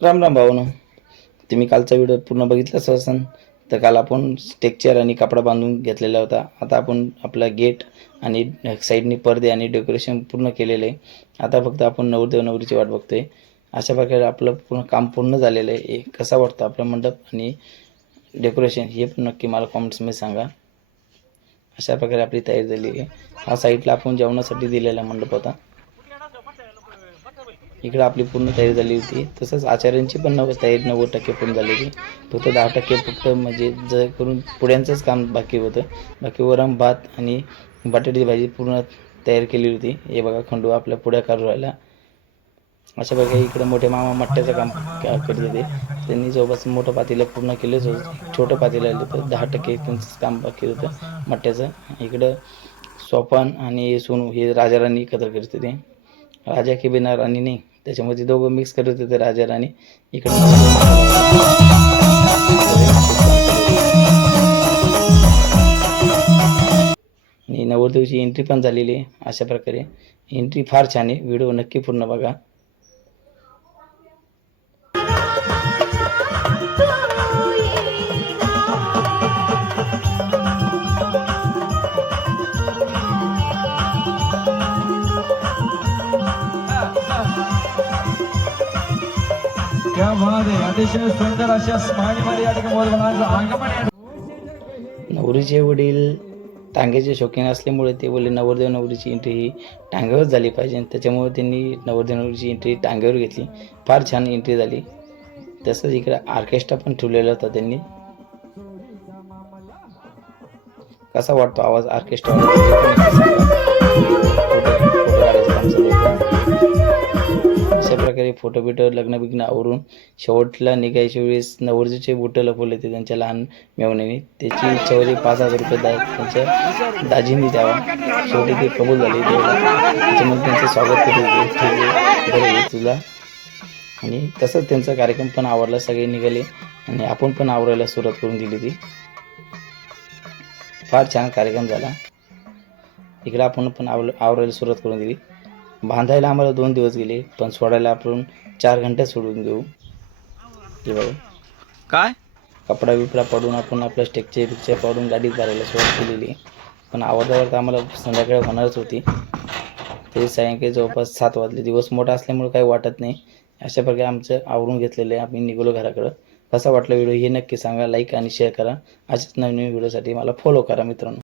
राम राम भाऊनो, तुम्ही कालचा व्हिडिओ पूर्ण बघितलाच असेल. तर काल आपण स्ट्रक्चर आणि कपडा बांधून घेतलेला होता. आता आपण आपला गेट आणि साईडनी पडदे आणि डेकोरेशन पूर्ण केलेले आहे. आता फक्त आपण नवरदेव नवरीची वाट बघतोय. अशा प्रकारे आपलं पूर्ण काम पूर्ण झालेलं आहे. कसा वाटतं आपला मंडप आणि डेकोरेशन हे पण नक्की मला कॉमेंट्समध्ये सांगा. अशा प्रकारे आपली तयारी झाली आहे. हा साईडला आपण जेवणासाठी दिलेला मंडप होता. इकडे आपली पूर्ण तयारी झाली होती. तसंच आचार्यांची पण तयारी 90% पूर्ण झाली होती. फक्त 10% फक्त म्हणजे जे करून पुड्यांचंच काम बाकी होतं. बाकी वरण भात आणि बटाट्याची भाजी पूर्ण तयार केली होती. हे बघा खंडू आपल्या पुड्या काढून राहिला. अशा प्रकारे इकडे मोठे मामा मट्ट्याचं काम करीत होते. त्यांनी जवळपास मोठं पातेलं पूर्ण केलंच होतं. छोटं पातेलं आलं तर 10% त्यांचंच काम बाकी होतं मट्ट्याचं. इकडं सोपान आणि सोनू हे राजा राणी एकत्र करीत होते. राजा की बिना राणी नाही, त्याच्यामध्ये दोघं मिक्स करत होते राजा राणी. इकडे आणि नवरदेवची एंट्री पण झालेली आहे. अशा प्रकारे एंट्री फार छान आहे. व्हिडिओ नक्की पूर्ण बघा. क्या बात आहे. अतिशय सुंदर अशा स्माईलमध्ये या ठिकाणी मोरवणाचं आगमन. नवरीचे वडील टांग्याचे शौकीन असल्यामुळे ते बोलले नवरदेव नवरीची एंट्री ही टांग्यावर झाली पाहिजे. त्याच्यामुळे त्यांनी नवरदेव नवरीची एंट्री टांग्यावर घेतली. फार छान एंट्री झाली. तसंच इकडे ऑर्केस्ट्रा पण ठेवलेला होता त्यांनी. कसा वाटतो आवाज ऑर्केस्ट्रा? अशा प्रकारे फोटो बिटो लग्न बिग्न आवरून शेवटला निघायच्या वेळेस नवरदेवचे बुटं लपवले होते त्यांच्या लहान मेवणीने. त्याची इच्छा होती 5,000 रुपये त्यांच्या दाजींनी द्यावा. शेवटी ते कबूल झाले. त्याच्यामध्ये त्यांचं स्वागत करत होते. ठीक आहे, बरं आहे तुला. आणि तसंच त्यांचा कार्यक्रम पण आवडला. सगळे निघाले आणि आपण पण आवरायला सुरुवात करून दिली ती. फार छान कार्यक्रम झाला. इकडे आपण पण आवरायला सुरुवात करून दिली. बांधायला आम्हाला 2 दिवस गेले, पण सोडायला आपण 4 घंटे सोडून देऊ. हे बघा काय कपडा बिपडा पडून आपण आपलं स्ट्रक्चर पडून गाडीत भरायला सुरुवात केलेली. पण आवरता आम्हाला संध्याकाळी होणारच होती. ते सायंकाळी जवळपास 7 वाजले. दिवस मोठा असल्यामुळे काही वाटत नाही. अशा प्रकारे आमचं आवरून घेतलेलं आहे. आम्ही निघालो घराकडं. कसा वाटला व्हिडिओ हे नक्की सांगा. लाईक आणि शेअर करा. अशाच नवीन व्हिडिओसाठी मला फॉलो करा मित्रांनो.